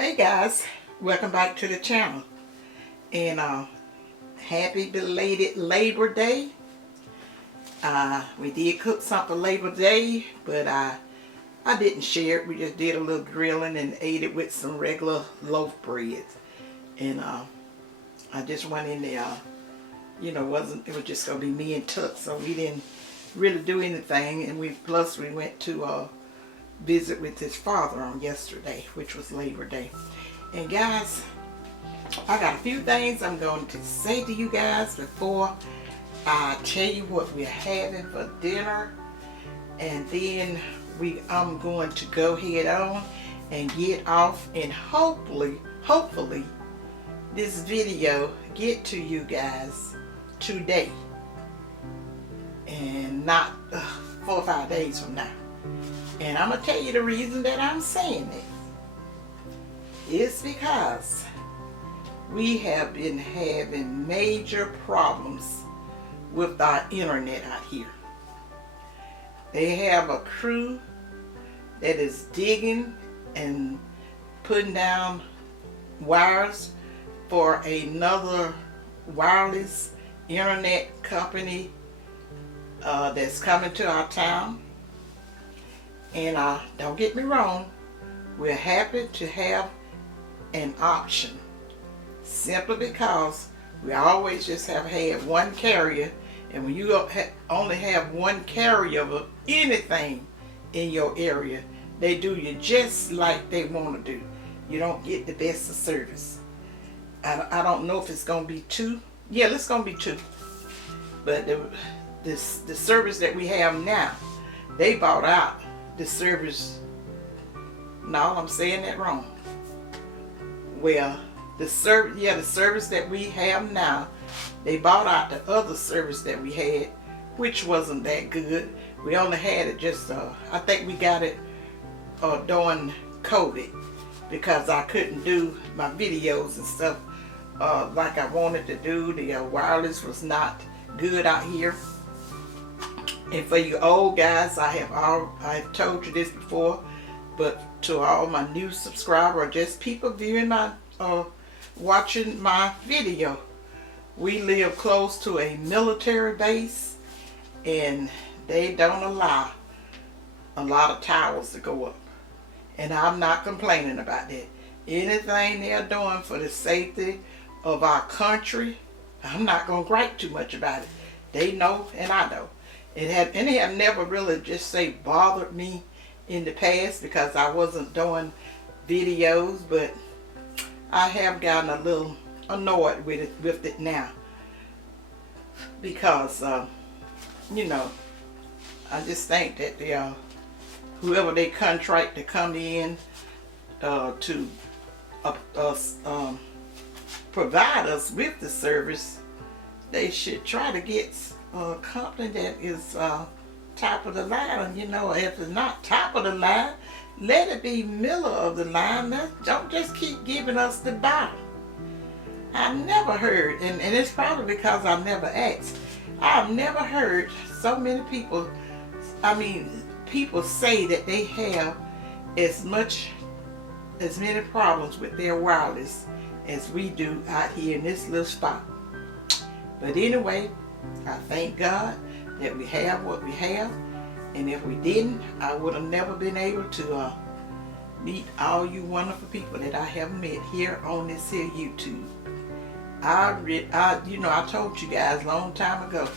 Hey guys, welcome back to the channel, and happy belated Labor Day. We did cook something Labor Day, but I didn't share it. We just did a little grilling and ate it with some regular loaf bread, and I just went in there. It was just gonna be me and Tuck, so we didn't really do anything, and we went to visit with his father on yesterday, which was Labor Day. And guys, I got a few things I'm going to say to you guys before I tell you what we're having for dinner, and then I'm going to go head on and get off, and hopefully this video get to you guys today and not 4 or 5 days from now. And I'm going to tell you the reason that I'm saying this. It's because we have been having major problems with our internet out here. They have a crew that is digging and putting down wires for another wireless internet company that's coming to our town. And don't get me wrong, we're happy to have an option, simply because we always just have had one carrier, and when you only have one carrier of anything in your area, they do you just like they want to do. You don't get the best of service. I don't know if it's going to be two. Yeah, it's going to be two. But the service that we have now, they bought out the service. No, I'm saying that wrong. Well, the service that we have now, they bought out the other service that we had, which wasn't that good. We only had it just, I think we got it during COVID, because I couldn't do my videos and stuff like I wanted to do. The wireless was not good out here. And for you old guys, I've told you this before, but to all my new subscribers, just people viewing my, watching my video, we live close to a military base, and they don't allow a lot of towers to go up. And I'm not complaining about that. Anything they're doing for the safety of our country, I'm not going to gripe too much about it. They know, and I know. It have never really just say bothered me in the past, because I wasn't doing videos, but I have gotten a little annoyed with it now, because I just think that whoever they contract to come in to provide us with the service, they should try to get a company that is top of the line. And if it's not top of the line, let it be middle of the line. Don't just keep giving us the bottom. I've never heard, and it's probably because I've never asked, I've never heard so many people, people say that they have as many problems with their wireless as we do out here in this little spot. But anyway, I thank God that we have what we have, and if we didn't, I would have never been able to meet all you wonderful people that I have met here on this here YouTube. I told you guys a long time ago,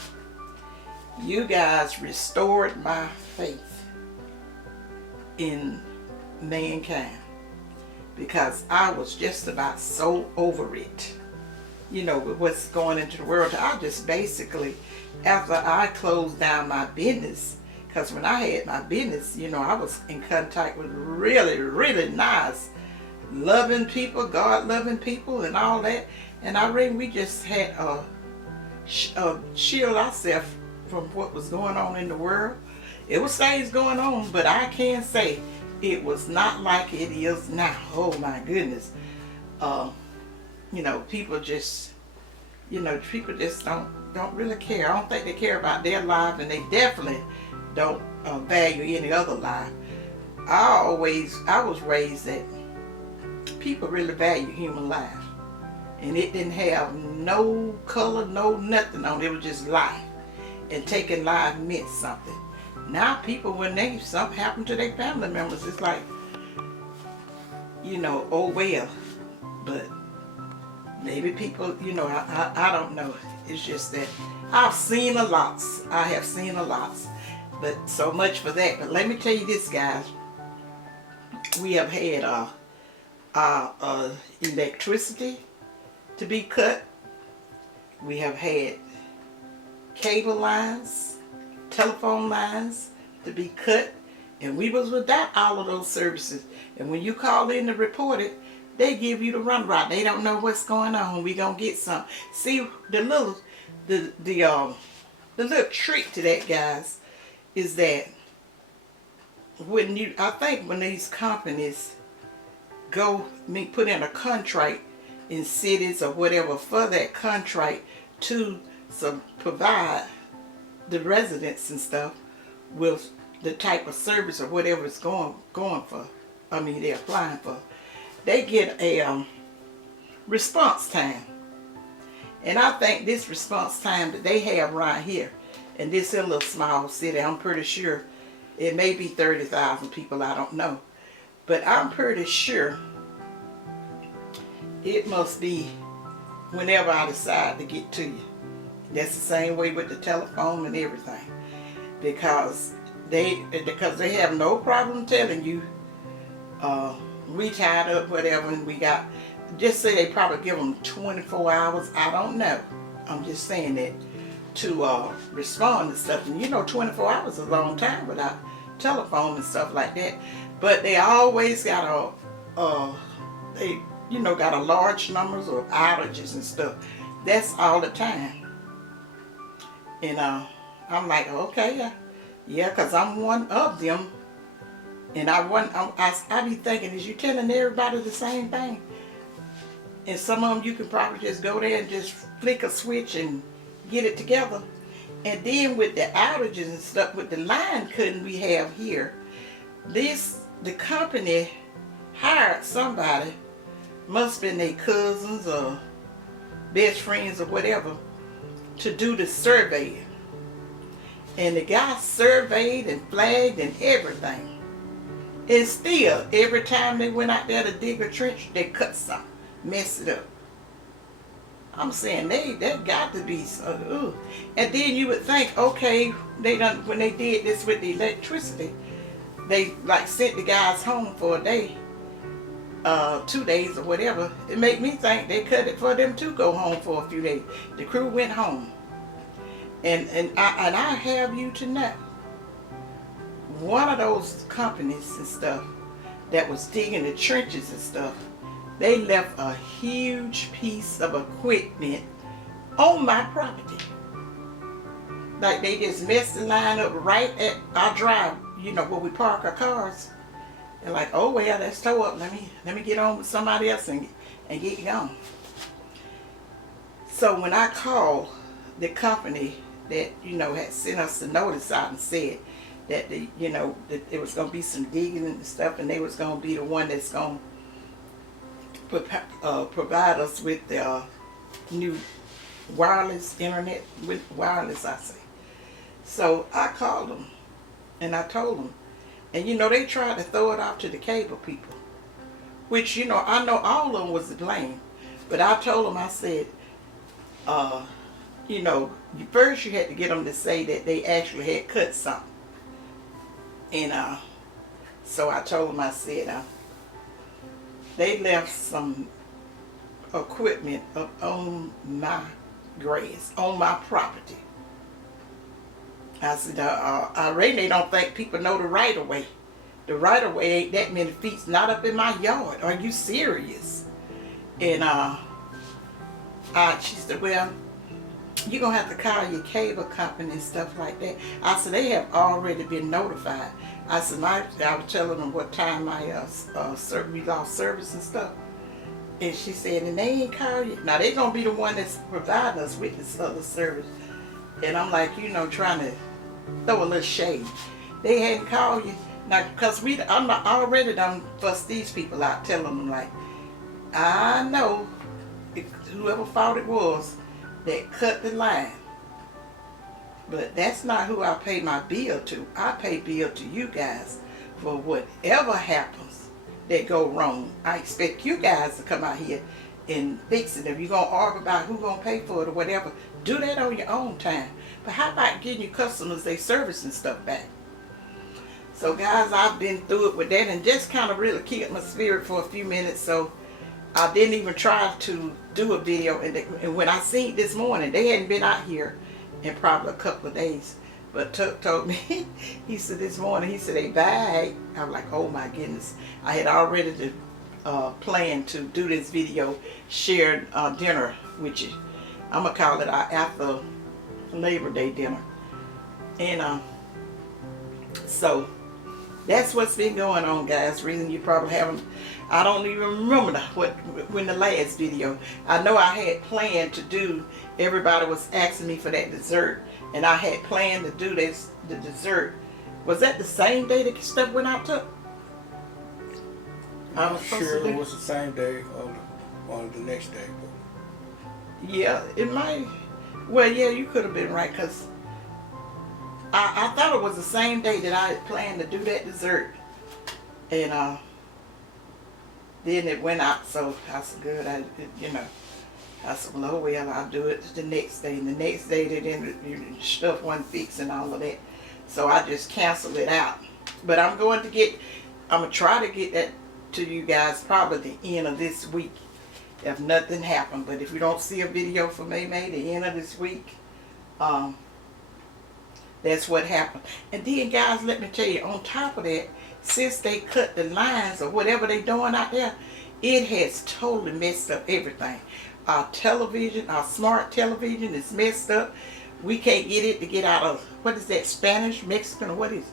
you guys restored my faith in mankind, because I was just about so over it. With what's going into the world. I just basically, after I closed down my business, because when I had my business, I was in contact with really, really nice, loving people, God-loving people and all that. And I reckon we just had shield ourselves from what was going on in the world. It was things going on, but I can say it was not like it is now. Oh my goodness. People just, people just don't really care. I don't think they care about their life, and they definitely don't value any other life. I was raised that people really value human life. And it didn't have no color, no nothing on it. It was just life. And taking life meant something. Now people, when something happened to their family members, it's like, you know, oh well. But maybe people, you know, I don't know. It's just that I've seen a lot. I have seen a lot. But so much for that. But let me tell you this, guys. We have had electricity to be cut. We have had cable lines, telephone lines to be cut, and we was without all of those services. And when you call in to report it, they give you the runaround. They don't know what's going on. We gonna get some. See, the little trick to that, guys, is that I think when these companies put in a contract in cities or whatever for that contract to provide the residents and stuff with the type of service or whatever it's going for. I mean, they're applying for. They get a response time. And I think this response time that they have right here in this little small city, I'm pretty sure it may be 30,000 people, I don't know. But I'm pretty sure it must be whenever I decide to get to you. That's the same way with the telephone and everything. Because they have no problem telling you, we tied up, whatever, and we got, just say they probably give them 24 hours, I don't know. I'm just saying that, to respond to stuff. And you know, 24 hours is a long time without telephone and stuff like that. But they always got got a large numbers of outages and stuff. That's all the time. And I'm like, okay, yeah, because I'm one of them. And I be thinking, is you telling everybody the same thing? And some of them you can probably just go there and just flick a switch and get it together. And then with the outages and stuff, with the line cutting we have here, the company hired somebody, must have been their cousins or best friends or whatever, to do the survey. And the guy surveyed and flagged and everything. And still, every time they went out there to dig a trench, they cut something, mess it up. I'm saying they got to be so. And then you would think, okay, when they did this with the electricity, they like sent the guys home for a day, 2 days or whatever. It made me think they cut it for them to go home for a few days. The crew went home, and I have you to know, one of those companies and stuff that was digging the trenches and stuff, they left a huge piece of equipment on my property. Like they just messed the line up right at our drive, you know, where we park our cars. They're like, oh well, that's tore up. Let me get on with somebody else and get going. So when I called the company that, you know, had sent us the notice out and said that that there was gonna be some digging and stuff, and they was gonna be the one that's gonna provide us with the new wireless internet, with wireless, I say. So I called them and I told them, and you know, they tried to throw it off to the cable people, which, you know, I know all of them was to blame, but I told them, I said, you know, first you had to get them to say that they actually had cut something. And so I told them, I said, they left some equipment up on my grass, on my property. I said, I really don't think people know the right of way. The right of way ain't that many feet, not up in my yard. Are you serious? And she said, well, you're going to have to call your cable company and stuff like that. I said, they have already been notified. I said, I was telling them what time we lost service and stuff. And she said, and they ain't called you. Now, they're going to be the one that's providing us with this other service. And I'm like, you know, trying to throw a little shade. They hadn't called you. Now, because I'm already done fuss these people out, telling them, like, I know whoever thought it was that cut the line. But that's not who I pay my bill to. I pay bill to you guys for whatever happens that go wrong. I expect you guys to come out here and fix it. If you're going to argue about who's going to pay for it or whatever, do that on your own time. But how about getting your customers their service and stuff back? So guys, I've been through it with that and just kind of really killed my spirit for a few minutes. So I didn't even try to do a video. And when I seen it this morning, they hadn't been out here in probably a couple of days. But Tuck told me, he said this morning, he said they back. I was like, oh my goodness. I had already planned to do this video, share dinner with you. I'm going to call it after Labor Day dinner. And so that's what's been going on, guys. Reason you probably haven't, I don't even remember when the last video. I know I had planned to do, everybody was asking me for that dessert, and I had planned to do the dessert. Was that the same day that stuff went out to? I'm sure it was the same day or the next day. But yeah, it might. Well, yeah, you could have been right, because I thought it was the same day that I had planned to do that dessert. And then it went out, so I said, good, I said, well, oh well, I'll do it the next day. And the next day, they didn't, stuff wasn't fixed and all of that. So I just canceled it out. But I'm going to try to get that to you guys probably the end of this week, if nothing happened. But if you don't see a video for May the end of this week, that's what happened. And then, guys, let me tell you, on top of that, since they cut the lines or whatever they doing out there, it has totally messed up everything. Our television, our smart television is messed up. We can't get it to get out of, what is that, Spanish, Mexican, or what is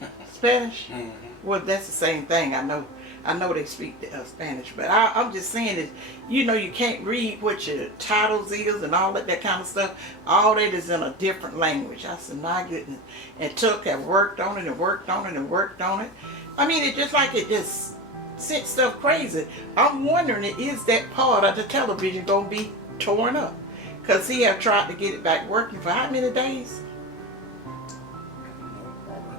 it? Spanish? Mm-hmm. Well, that's the same thing. I know they speak Spanish, but I'm just saying that, you can't read what your titles is and all that kind of stuff. All that is in a different language. I said, my goodness. And Tuck have worked on it and worked on it and worked on it. I mean, it just sent stuff crazy. I'm wondering, is that part of the television going to be torn up? Because he have tried to get it back working for how many days? Probably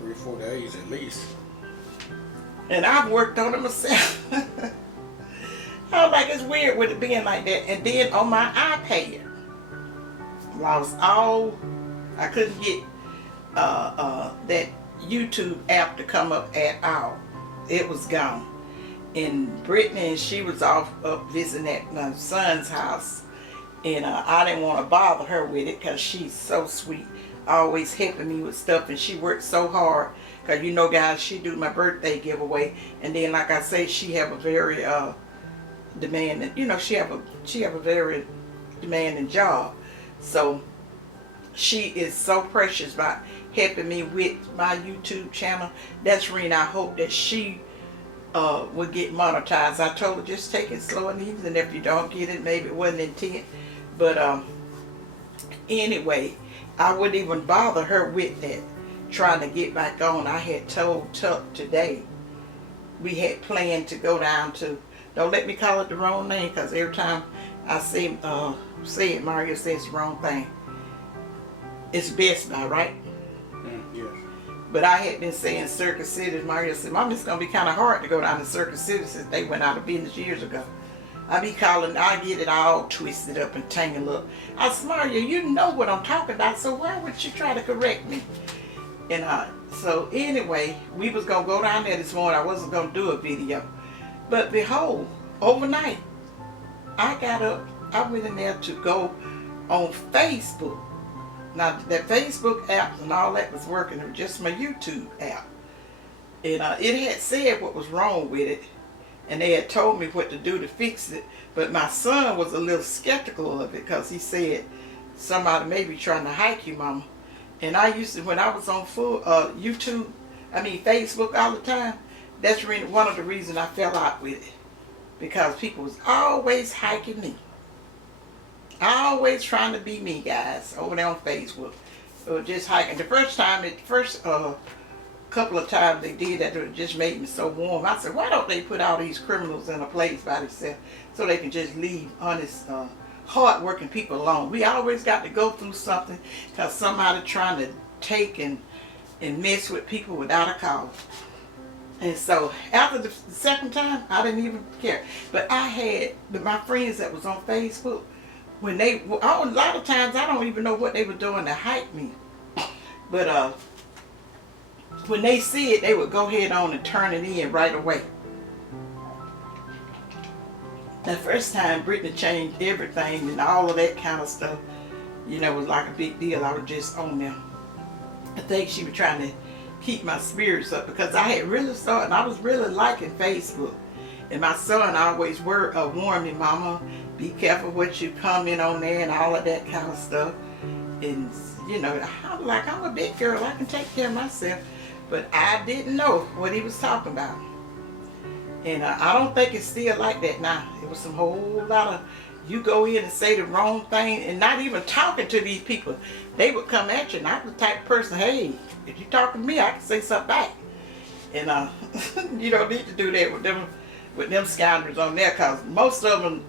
3 or 4 days at least. And I've worked on it myself. I was like, it's weird with it being like that. And then on my iPad, I couldn't get that YouTube app to come up at all. It was gone. And Brittany, she was off up visiting at my son's house. And I didn't want to bother her with it because she's so sweet. Always helping me with stuff. And she worked so hard. Because guys, she do my birthday giveaway, and then like I say, she have a very demanding, she have a very demanding job. So she is so precious about helping me with my YouTube channel. That's reason I hope that she will get monetized. I told her just take it slow and easy, and if you don't get it, maybe it wasn't intent. But anyway, I wouldn't even bother her with that. Trying to get back on. I had told Tuck today we had planned to go down to, don't let me call it the wrong name, because every time I say it, Mario says the wrong thing. It's Best Buy, right? Yes. But I had been saying Circus City. Mario said, Mom, it's going to be kind of hard to go down to Circus City since they went out of business years ago. I get it all twisted up and tangled up. I said, Mario, you know what I'm talking about, so why would you try to correct me? And so anyway, we was going to go down there this morning. I wasn't going to do a video. But behold, overnight, I got up, I went in there to go on Facebook. Now, that Facebook app and all that was working, it was just my YouTube app. And it had said what was wrong with it. And they had told me what to do to fix it. But my son was a little skeptical of it because he said, somebody may be trying to hike you, Mama. And I used to, when I was on Facebook all the time, that's one of the reasons I fell out with it. Because people was always hiking me. Always trying to be me, guys, over there on Facebook. Or just hiking. The first couple of times they did that, it just made me so warm. I said, why don't they put all these criminals in a place by themselves so they can just leave honest, hard-working people alone? We always got to go through something because somebody trying to take and mess with people without a cause. And so after the second time, I didn't even care. But I had my friends that was on Facebook, when they, a lot of times I don't even know what they were doing to hype me. But when they see it, they would go ahead on and turn it in right away. The first time Brittany changed everything and all of that kind of stuff, you know, was like a big deal. I was just on them. I think she was trying to keep my spirits up because I had really started, and I was really liking Facebook. And my son always warned me, Mama, be careful what you comment on there and all of that kind of stuff. And, you know, I'm like, I'm a big girl, I can take care of myself. But I didn't know what he was talking about. And I don't think it's still like that now. It was some whole lot of, you go in and say the wrong thing and not even talking to these people. They would come at you, and I'm the type of person, hey, if you talking to me, I can say something back. And you don't need to do that with them scoundrels on there, because most of them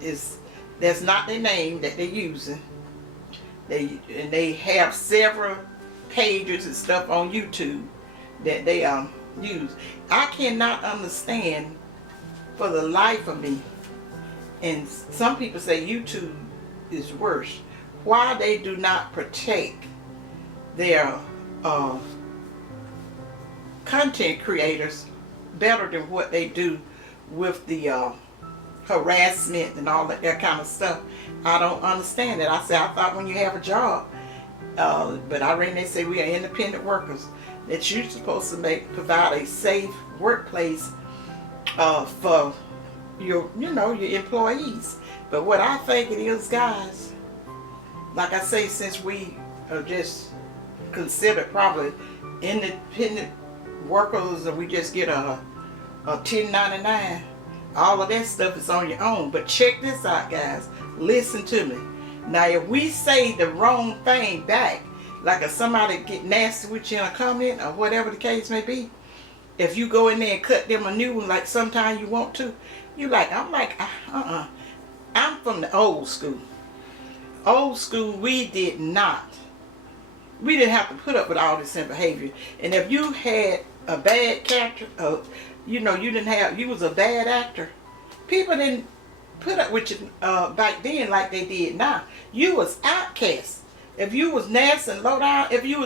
that's not their name that they're using. They have several pages and stuff on YouTube that they use. I cannot understand for the life of me, and some people say YouTube is worse, why they do not protect their content creators better than what they do with the harassment and all that kind of stuff. I don't understand it. I thought when you have a job, but I read they say we are independent workers, that you're supposed to provide a safe workplace for your employees. But what I think it is, guys, like I say, since we are just considered probably independent workers, and we just get a 1099, all of that stuff is on your own. But check this out, guys, listen to me. Now if we say the wrong thing back, like if somebody get nasty with you in a comment or whatever the case may be, if you go in there and cut them a new one, like sometimes you want to, I'm like, I'm from the old school. Old school, we didn't have to put up with all this behavior. And if you had a bad character, you was a bad actor, people didn't put up with you back then like they did now. You was outcast. If you was nasty and low down, if you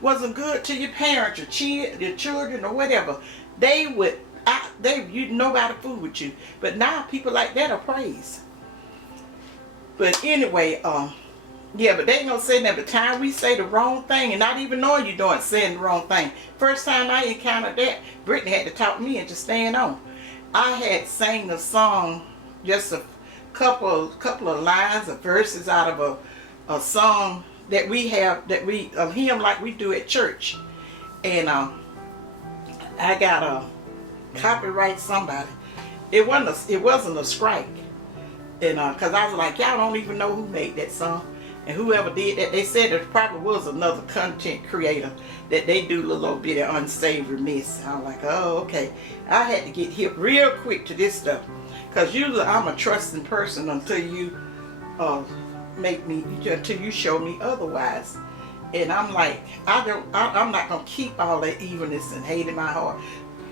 wasn't good to your parents, your children, or whatever, nobody fool with you. But now people like that are praised. But anyway, yeah, but they ain't gonna say that. The time we say the wrong thing and not even knowing you're saying the wrong thing. First time I encountered that, Brittany had to talk me into staying on. I had sang a song, just a couple of lines of verses out of a song that we have, a hymn like we do at church. And I got a copyright somebody. It wasn't a strike. And because I was like, y'all don't even know who made that song. And whoever did that, they said there probably was another content creator that they do a little bit of unsavory mess. I was like, oh, okay. I had to get hip real quick to this stuff, because usually I'm a trusting person until you until you show me otherwise. And I'm like, I'm not gonna keep all that evilness and hate in my heart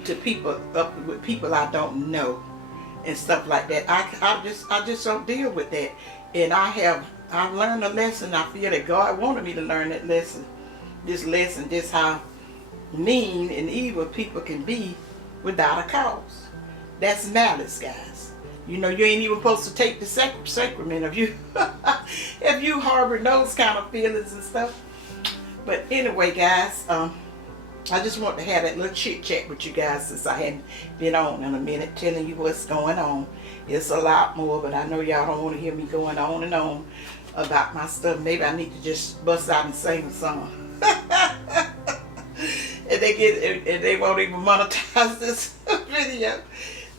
to people with people I don't know and stuff like that. I just don't deal with that. And I've learned a lesson. I feel that God wanted me to learn that lesson. Just how mean and evil people can be without a cause. That's malice, guys. You know, you ain't even supposed to take the sacrament if you harbor those kind of feelings and stuff. But anyway, guys, I just want to have that little chit chat with you guys, since I hadn't been on in a minute telling you what's going on. It's a lot more, but I know y'all don't want to hear me going on and on about my stuff. Maybe I need to just bust out and sing a song. and they won't even monetize this video.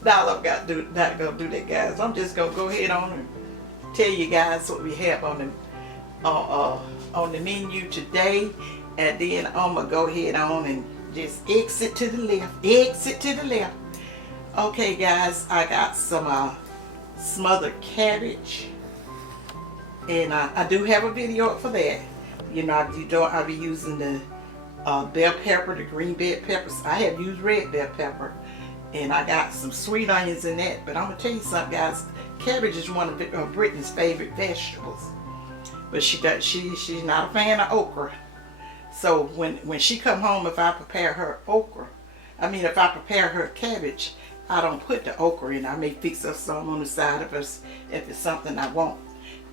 Now I'm not gonna do that, guys. I'm just gonna go ahead on and tell you guys what we have on the menu today, and then I'm gonna go ahead on and Just exit to the left. Exit to the left. Okay, guys, I got some smothered cabbage, and I do have a video up for that. You know, I'll be using the bell pepper, the green bell peppers. I have used red bell pepper, and I got some sweet onions in that. But I'm gonna tell you something, guys. Cabbage is one of Brittany's favorite vegetables, but she's not a fan of okra. So when she come home, if I prepare her cabbage, I don't put the okra in. I may fix up some on the side if it's something I want.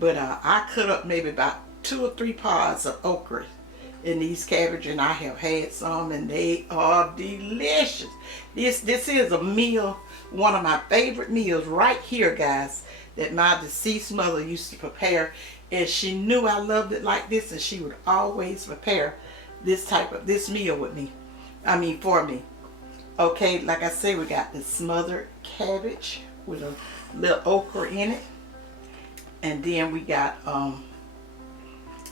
But I cut up maybe about 2 or 3 pods of okra in these cabbage, and I have had some, and they are delicious. This is a meal, one of my favorite meals right here, guys, that my deceased mother used to prepare, and she knew I loved it like this, and she would always prepare this meal with me. For me. Okay, like I say, we got the smothered cabbage with a little okra in it, and then we got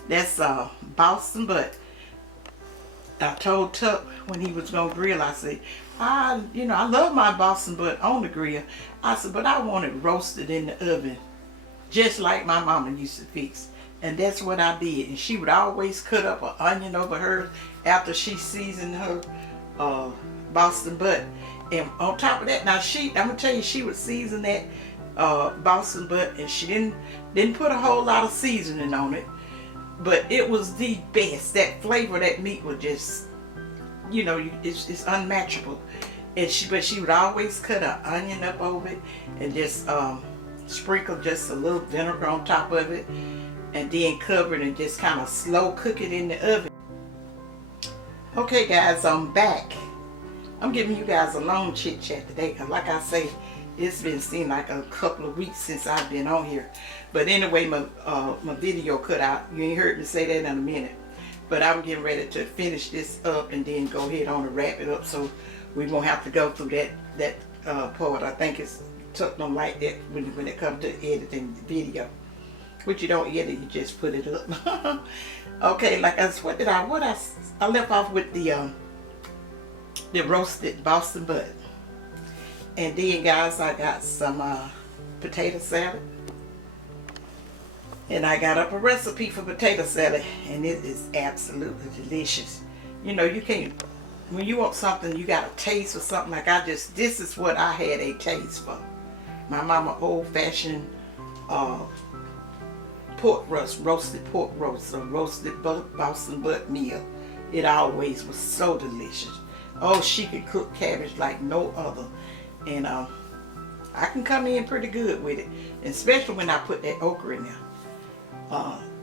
that's Boston butt. I told Tuck when he was gonna grill, I said, I love my Boston butt on the grill. I said, but I want it roasted in the oven, just like my mama used to fix. And that's what I did. And she would always cut up an onion over her after she seasoned her Boston butt. And on top of that, now I'm gonna tell you, she would season that Boston butt, and she didn't put a whole lot of seasoning on it, but it was the best. That flavor of that meat was just, it's unmatchable. But she would always cut an onion up over it, and just sprinkle just a little vinegar on top of it, and then cover it and just kind of slow cook it in the oven. Okay, guys, I'm back. I'm giving you guys a long chit chat today, because like I say, it's been seemed like a couple of weeks since I've been on here. But anyway, my video cut out. You ain't heard me say that in a minute. But I'm getting ready to finish this up and then go ahead on and wrap it up, so we won't have to go through that part. I think it's took them like that when it comes to editing the video. Which you don't edit, you just put it up. Okay, like I left off with the roasted Boston butt. And then, guys, I got some potato salad. And I got up a recipe for potato salad, and it is absolutely delicious. You can't, when you want something, you got a taste for something. Like this is what I had a taste for. My mama old-fashioned roasted pork roast, or roasted Boston butt meal. It always was so delicious. Oh, she could cook cabbage like no other. And I can come in pretty good with it, especially when I put that okra in there.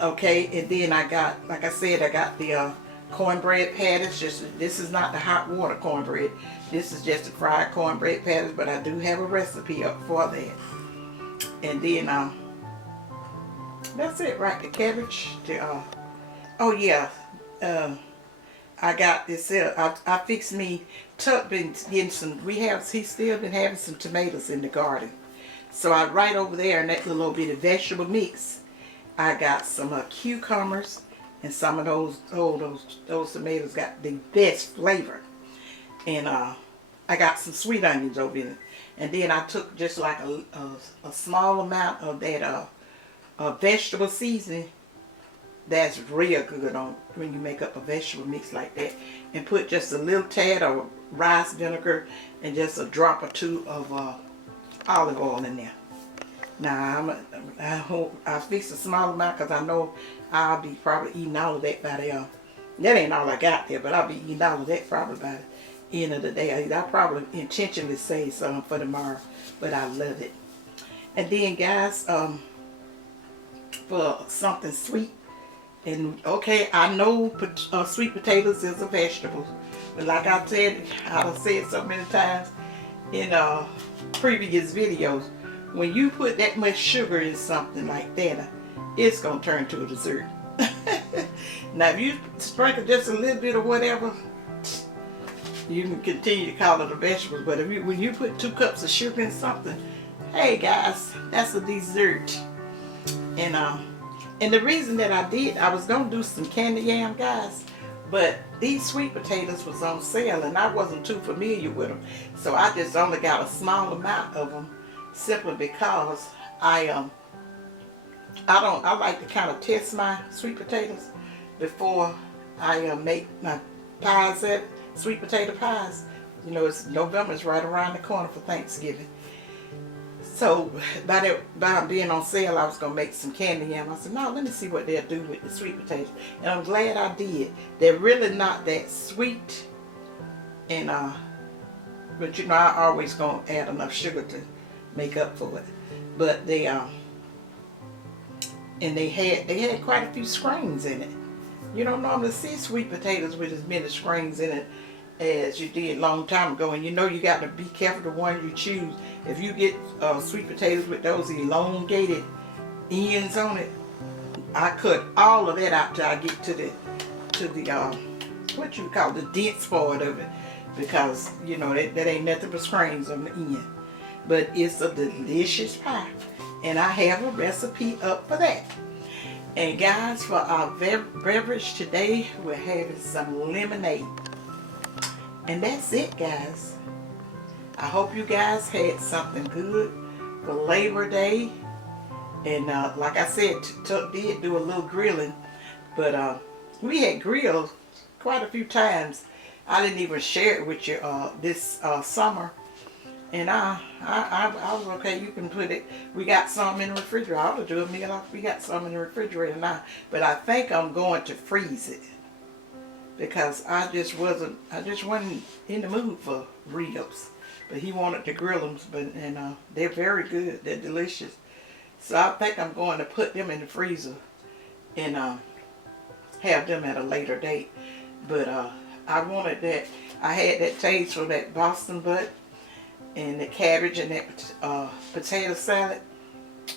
Okay, and then I got, like I said, I got the cornbread patties. This is not the hot water cornbread. This is just the fried cornbread patties, but I do have a recipe up for that. And then that's it, right? The cabbage. Oh yeah. I got this. I fixed me. Tuck been getting some. He's still been having some tomatoes in the garden. So right over there in that little bit of vegetable mix, I got some cucumbers, and some of those tomatoes got the best flavor. And I got some sweet onions over in it. And then I took just like a small amount of that vegetable seasoning. That's real good on when you make up a vegetable mix like that, and put just a little tad of rice vinegar and just a drop or 2 of olive oil in there. Now I fixed a small amount, because I know I'll be probably eating all of that by the that ain't all I got there, but I'll be eating all of that probably by the end of the day. I'll probably intentionally save some for tomorrow, but I love it. And then, guys, for something sweet. And okay, I know sweet potatoes is a vegetable, but like I've said so many times in previous videos, when you put that much sugar in something like that, it's gonna turn to a dessert. Now, if you sprinkle just a little bit of whatever, you can continue to call it a vegetable. But when you put 2 cups of sugar in something, hey guys, that's a dessert. And the reason that I was gonna do some candy yam, guys, But these sweet potatoes was on sale, and I wasn't too familiar with them, so I just only got a small amount of them, simply because I like to kind of test my sweet potatoes before I make my pies, sweet potato pies. You know, it's November, is right around the corner for Thanksgiving. So by being on sale, I was gonna make some candy yam. I said, no, let me see what they'll do with the sweet potatoes, and I'm glad I did. They're really not that sweet, and but you know, I always gonna add enough sugar to make up for it. But they and they had quite a few screens in it. You don't normally see sweet potatoes with as many screens in it as you did a long time ago, and you know, you got to be careful the one you choose. If you get sweet potatoes with those elongated ends on it, I cut all of that out till I get to the what you call the dense part of it, because you know that ain't nothing but screens on the end. But it's a delicious pie, and I have a recipe up for that. And guys, for our beverage today, we're having some lemonade. And that's it, guys. I hope you guys had something good for Labor Day. And like I said, Tuck did do a little grilling, but we had grilled quite a few times. I didn't even share it with you this summer. And I was okay. You can put it. We got some in the refrigerator. I ought to do a meal off. We got some in the refrigerator now, but I think I'm going to freeze it, because I just wasn't in the mood for ribs. But he wanted to grill them, and they're very good. They're delicious. So I think I'm going to put them in the freezer and have them at a later date. But I wanted that. I had that taste for that Boston butt and the cabbage and that potato salad,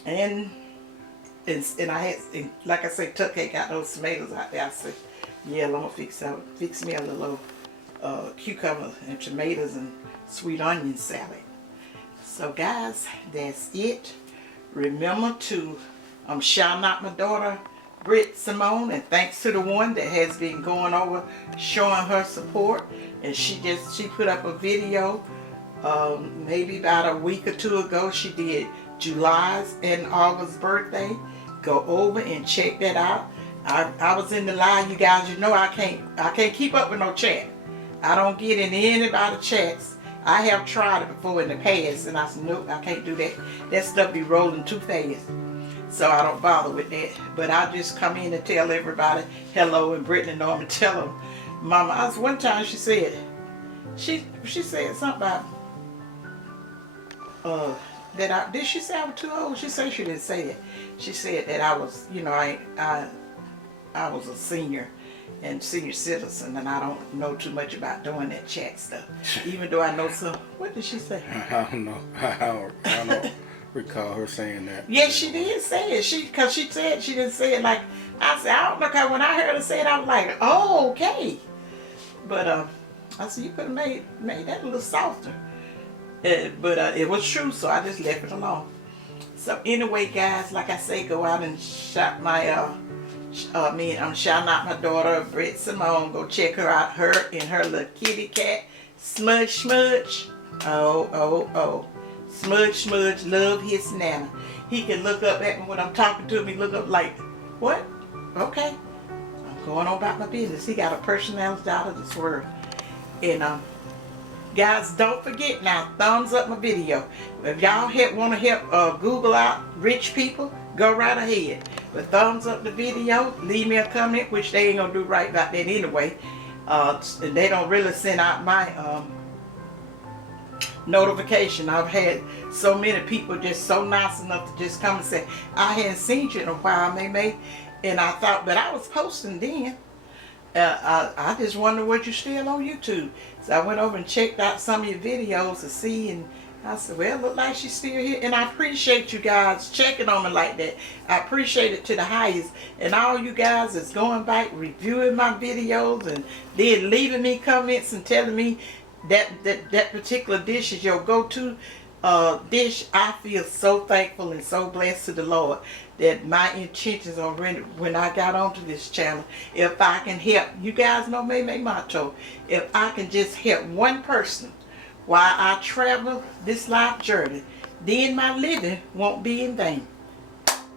and I had, like I said, Tuck had got those tomatoes out there. I said, yeah, I'm gonna fix me a little cucumber and tomatoes and sweet onion salad. So guys, that's it. Remember to shout out my daughter BRITT Simone, and thanks to the one that has been going over showing her support, and she put up a video maybe about a week or two ago. She did July's and August's birthday. Go over and check that out. I was in the line, you guys. You know I can't keep up with no chat. I don't get in anybody's chats. I have tried it before in the past, and I said, nope, I can't do that. That stuff be rolling too fast, so I don't bother with that. But I just come in and tell everybody hello, and Brittany and Norman tell them, Mama. One time she said, she said something about did she say I was too old? She said she didn't say that. She said that I was, you know, I was a senior and senior citizen, and I don't know too much about doing that chat stuff. Even though I know some. What did she say? I don't know. I don't recall her saying that. Yeah, she did say it. Because she said she didn't say it like I said. I don't know. Cause when I heard her say it, I was like, oh, okay. But I said you could have made that a little softer. But it was true, so I just left it alone. So anyway, guys, like I say, go out and shop my I'm shouting out my daughter BRITT Simone. Go check her out, her and her little kitty cat Smudge. Oh, Smudge love his nana. He can look up at me when I'm talking to him. He look up like, what? Okay, I'm going on about my business. He got a personality out of this world. And guys, don't forget now, thumbs up my video. If y'all want to help Google out rich people, go right ahead. But thumbs up the video, leave me a comment, which they ain't gonna do right about that anyway. And they don't really send out my notification. I've had so many people just so nice enough to just come and say, I hadn't seen you in a while, May. And I thought, but I was posting then. I just wonder what you're still on YouTube. So I went over and checked out some of your videos to see, and I said, well, it look like she's still here. And I appreciate you guys checking on me like that. I appreciate it to the highest. And all you guys is going back, reviewing my videos, and then leaving me comments and telling me that particular dish is your go-to. this, I feel so thankful and so blessed to the Lord that my intentions on when I got onto this channel, if I can help, you guys know me, my motto, if I can just help one person while I travel this life journey, then my living won't be in vain.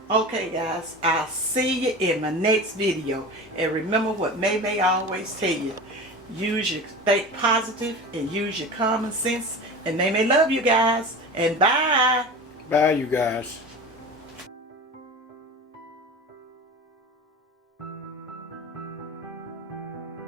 Okay guys, I'll see you in my next video. And remember what May always tell you. Use your think positive and use your common sense. And May love you guys. And bye. Bye, you guys.